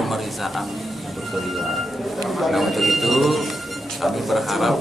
pemeriksaan laboratorium. Nah, untuk itu kami berharap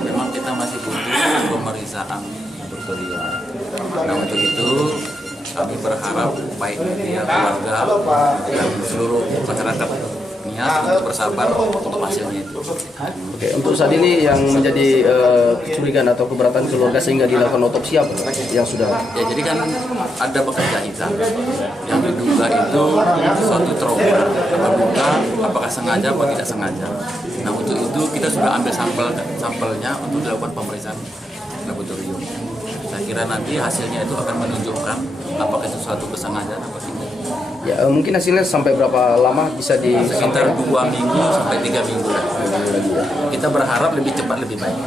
memang kita masih butuh pemeriksaan laboratorium. Nah, untuk itu kami berharap baik pihak keluarga dan seluruh masyarakat niat untuk bersabar untuk hasilnya itu. Oke, untuk saat ini yang menjadi kecurigaan atau keberatan keluarga sehingga dilakukan otopsi apa yang sudah? Ya, jadi kan ada bekas jahitan yang diduga itu suatu trauma atau luka, apakah sengaja atau tidak sengaja. Nah, untuk itu kita sudah ambil sampelnya untuk dilakukan pemeriksaan laboratorium. Saya kira nanti hasilnya itu akan menunjukkan apakah itu suatu kesengajaan atau tidak. Ya, mungkin hasilnya sampai berapa lama bisa di? Sekitar 2 minggu sampai 3 minggu lah. Kita berharap lebih cepat lebih baik.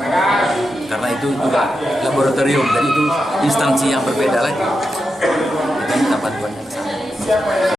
Karena itu juga laboratorium, jadi itu instansi yang berbeda lagi. Kita minta bantuannya ke sana.